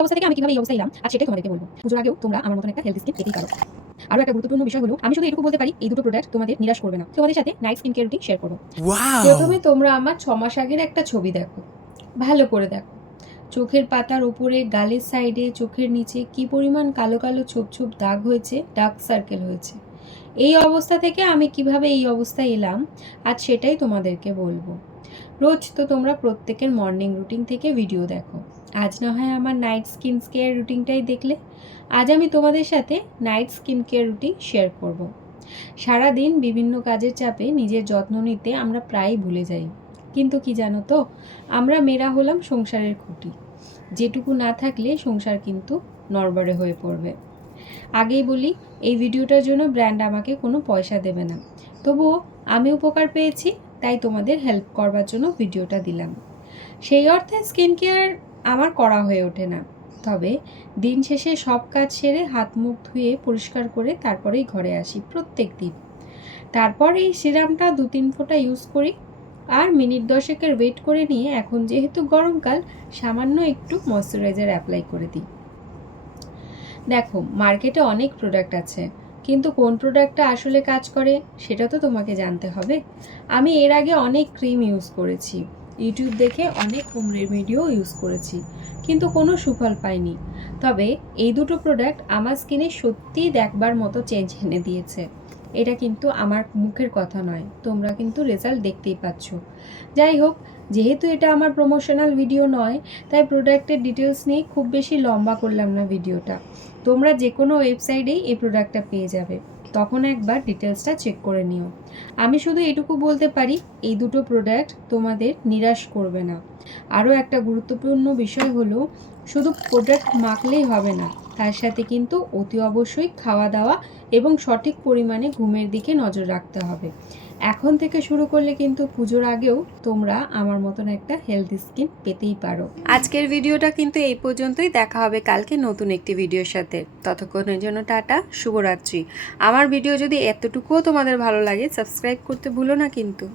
অবস্থা থেকে আমি কিভাবে এই অবস্থায় এলাম আর সেটাই তোমাদেরকে বলবো। পুজোর আগেও তোমরা আমার মতন একটা হেলথ স্কিন পেতেই পারো। আরও একটা গুরুত্বপূর্ণ বিষয় হলো, আমি শুধু এটুকু বলতে পারি, এই দুটো প্রোডাক্ট তোমাদের নিরাশ করবে না। তোমাদের সাথে night skin care routine share করবো। প্রথমে তোমরা আমার 6 মাস আগের একটা ছবি দেখো, ভালো করে দেখো। চোখের পাতার ওপরে, গালের সাইডে, চোখের নিচে কি পরিমাণ কালো কালো ছোপ ছোপ দাগ হয়েছে, ডার্ক সার্কেল হয়েছে। এই অবস্থা থেকে আমি কিভাবে এই অবস্থায় এলাম আজ সেটাই তোমাদেরকে বলবো। রোজ তো তোমরা প্রত্যেকের মর্নিং রুটিন থেকে ভিডিও দেখো, আজ না হয় আমার নাইট স্কিন কেয়ার রুটিনটাই দেখলে। আজ আমি তোমাদের সাথে night skin care routine share করব। সারাদিন বিভিন্ন কাজের চাপে নিজের যত্ন নিতে আমরা প্রায়ই ভুলে যাই, কিন্তু কি জানো তো, আমরা মেয়েরা হলাম সংসারের খুঁটি। যেটুকু না থাকলে সংসার কিন্তু নড়বড়ে হয়ে পড়বে। আগেই বলি, এই ভিডিওটার জন্য ব্র্যান্ড আমাকে কোনো পয়সা দেবে না, তবুও আমি উপকার পেয়েছি, তাই তোমাদের হেল্প করবার জন্য ভিডিওটা দিলাম। সেই অর্থে স্কিন কেয়ার আমার করা হয়ে ওঠে না, তবে দিন শেষে সব কাজ সেরে হাত মুখ ধুয়ে পরিষ্কার করে তারপরেই ঘরে আসি প্রত্যেক দিন। তারপর এই সিরামটা 2-3 ফোঁটা ইউজ করি, আর মিনিট 10 ওয়েট করে নিয়ে এখন যেহেতু গরমকাল সামান্য একটু ময়শ্চারাইজার অ্যাপ্লাই করে দিই। দেখো, মার্কেটে অনেক প্রোডাক্ট আছে, কিন্তু কোন প্রোডাক্টটা আসলে কাজ করে সেটা তো তোমাকে জানতে হবে। আমি এর আগে অনেক ক্রিম ইউজ করেছি, ইউটিউব দেখে অনেক হোম রেমেডিও ইউজ করেছি, কিন্তু কোনো সুফল পাইনি। তবে এই দুটো প্রোডাক্ট আমার স্কিনে সত্যিই দেখবার মতো চেঞ্জ এনে দিয়েছে। এটা কিন্তু আমার মুখের কথা নয়, তোমরা কিন্তু রেজাল্ট দেখতেই পাচ্ছ। যাই হোক, যেহেতু এটা আমার প্রমোশনাল ভিডিও নয়, তাই প্রোডাক্টের ডিটেলস নিয়ে খুব বেশি লম্বা করলাম না ভিডিওটা। তোমরা যে কোনো ওয়েবসাইটেই এই প্রোডাক্টটা পেয়ে যাবে, তখন একবার ডিটেলসটা চেক করে নিও। আমি শুধু এটুকু বলতে পারি, এই দুটো প্রোডাক্ট তোমাদের নিরাশ করবে না। আরও একটা গুরুত্বপূর্ণ বিষয় হলো, শুধু প্রোডাক্ট মাখলেই হবে না, তার সাথে কিন্তু অতি অবশ্যই খাওয়া দাওয়া এবং সঠিক পরিমাণে ঘুমের দিকে নজর রাখতে হবে। এখন থেকে শুরু করলে কিন্তু পুজোর আগেও তোমরা আমার মতন একটা হেলদি স্কিন পেতেই পারো। আজকের ভিডিওটা কিন্তু এই পর্যন্তই, দেখা হবে কালকে নতুন একটি ভিডিওর সাথে। ততক্ষণের জন্য টাটা, শুভরাত্রি। আমার ভিডিও যদি এতটুকুও তোমাদের ভালো লাগে, সাবস্ক্রাইব করতে ভুলো না কিন্তু।